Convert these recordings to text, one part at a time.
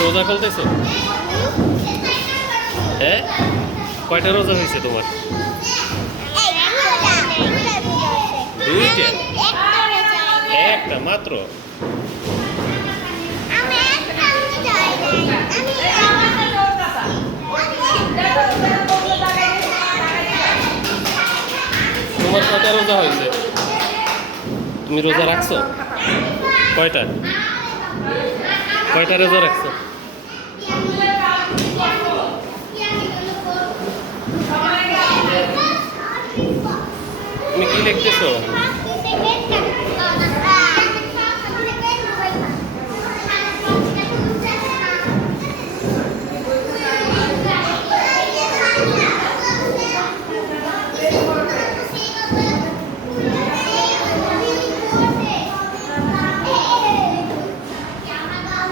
রোজা খুলতেছো? হ্যাঁ, কয়টা রোজা হয়েছে তোমার? দুইটা? একটা মাত্র? তোমার কয়টা রোজা হয়েছে? তুমি রোজা রাখছো কয়টা? কয়টা রোজা রাখছো? তুমি কি লিখতেছো?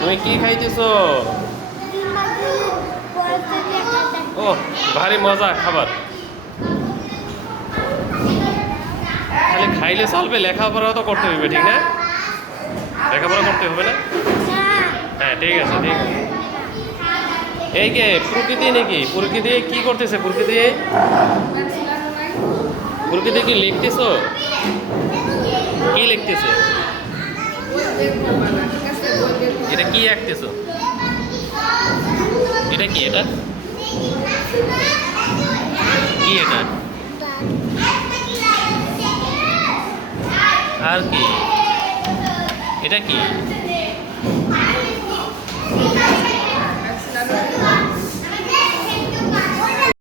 তুমি কি খাইতেছো? ও, ভারী মজা খাবার। খালি খাইলে চলবে? লেখাপড়াও তো করতে হবে, ঠিক না? লেখাপড়া করতে হবে না? হ্যাঁ, ঠিক আছে, ঠিক আছে। এই কে প্রকৃতি নাকি? প্রকৃতি কি করতেছে? প্রকৃতি কি লিখতেছো? কি লিখতেছো? এটা কি আঁকতেছো? এটা কি? এটা কি? এটা আর কি? এটা কি?